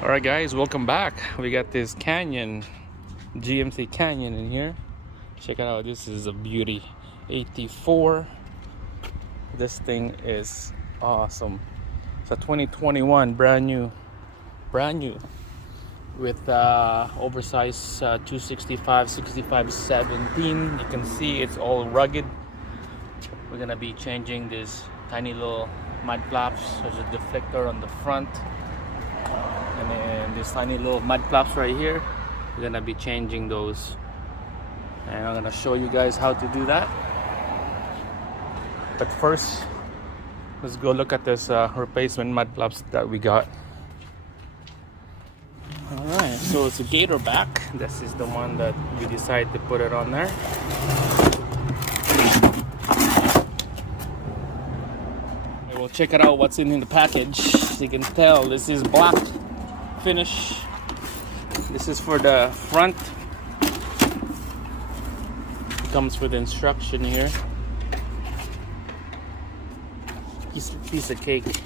Alright guys, welcome back. We got this Canyon, GMC Canyon in here. Check it out, this is a beauty. AT4. This thing is awesome. It's a 2021 brand new with oversized 265 65 17. You can see it's all rugged. We're gonna be changing this tiny little mud flaps. There's a deflector on the front, and then this tiny little mud flaps right here. We're gonna be changing those, and I'm gonna show you guys how to do that. But first, let's go look at this replacement mud flaps that we got. Alright, so it's a Gatorback. This is the one that we decided to put it on there. We'll check it out what's in the package. As you can tell, this is black finish. This is for the front. It comes with instruction here. Piece of cake.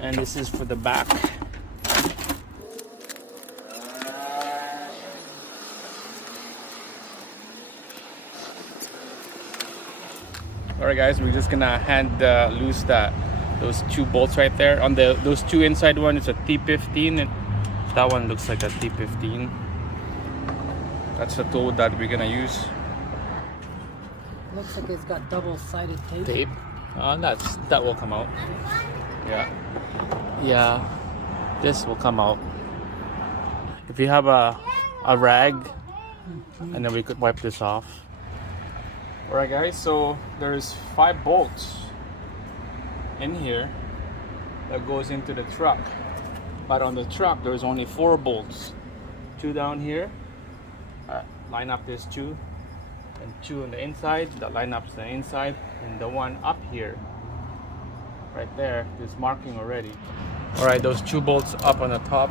And this is for the back. Alright guys, we're just gonna hand loose those two bolts right there. On those two inside one is a T15, and that one looks like a T15. That's the tool that we're gonna use. Looks like it's got double-sided tape. That will come out. Yeah, this will come out. If you have a rag, and then we could wipe this off. Alright guys, so there's 5 bolts in here that goes into the truck, but on the truck there's only 4 bolts. 2 down here, line up this 2, and 2 on the inside that line up to the inside, and the one up here right there is marking already. Alright, those 2 bolts up on the top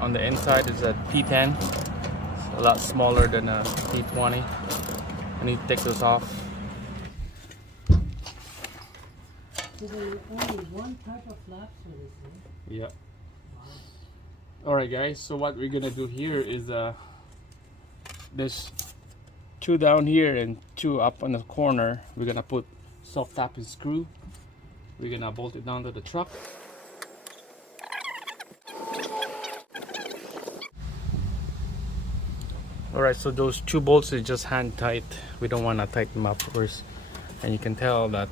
on the inside is a T10. It's a lot smaller than a T20. I need to take those off. So there's only one type of flaps for this thing? Yeah. Wow. Alright guys, so what we're gonna do here is there's 2 down here and 2 up on the corner. We're gonna put soft tapping screw. We're gonna bolt it down to the truck. Alright, so those 2 bolts is just hand tight. We don't want to tighten them up first. And you can tell that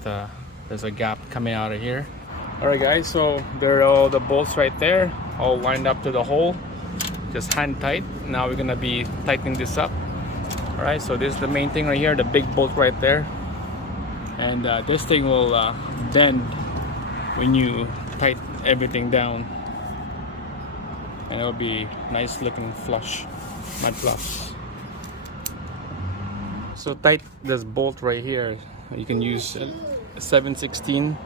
there's a gap coming out of here. Alright guys, so there are all the bolts right there, all lined up to the hole. Just hand tight. Now we're going to be tightening this up. Alright, so this is the main thing right here, the big bolt right there. And this thing will bend when you tighten everything down. And it'll be nice looking flush, mud flush. So tight this bolt right here. You can use a 7/16.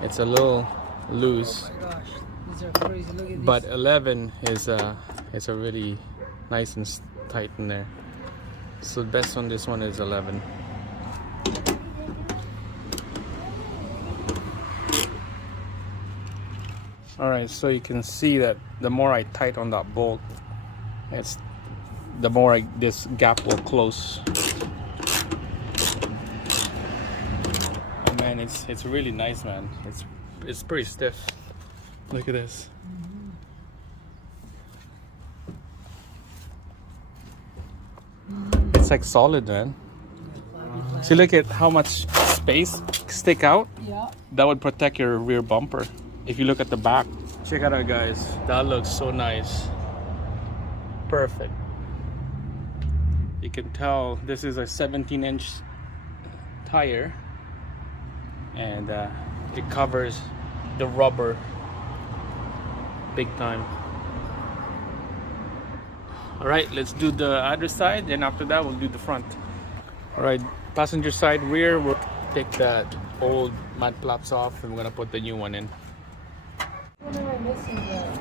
It's a little loose. Oh my gosh, these are crazy. Look at But these. 11 is a really nice and tight in there. So the best on this one is 11. Alright, so you can see that the more I tight on that bolt, the more this gap will close. Man, it's really nice, man. It's pretty stiff. Look at this. It's like solid, man. See, look at how much space stick out. Yeah. That would protect your rear bumper. If you look at the back, check it out, guys. That looks so nice. Perfect. You can tell this is a 17-inch tire, and it covers the rubber big time. Alright, let's do the other side, and after that we'll do the front. Alright, passenger side rear, we'll take that old mud flaps off and we're gonna put the new one in. What am I missing there?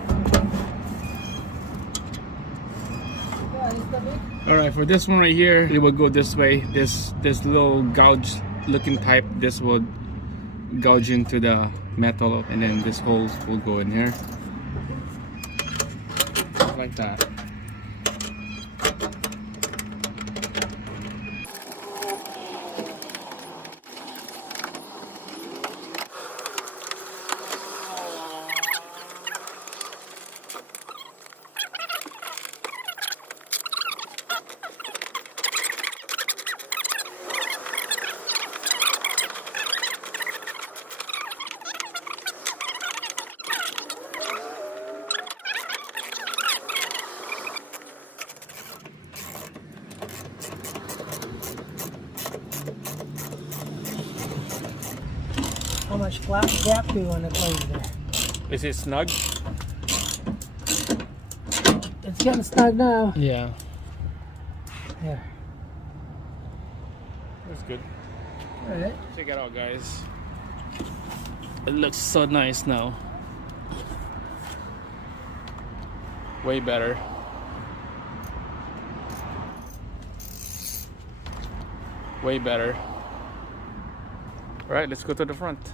Yeah, it's the big. Alright, for this one right here, it will go this way. This little gouge looking type, this will gouge into the metal, and then this hole will go in here. that. How much flap gap do you want to close there? Is it snug? It's getting snug now. Yeah. There. That's good. Alright. Check it out, guys. It looks so nice now. Way better. Way better. All right, let's go to the front.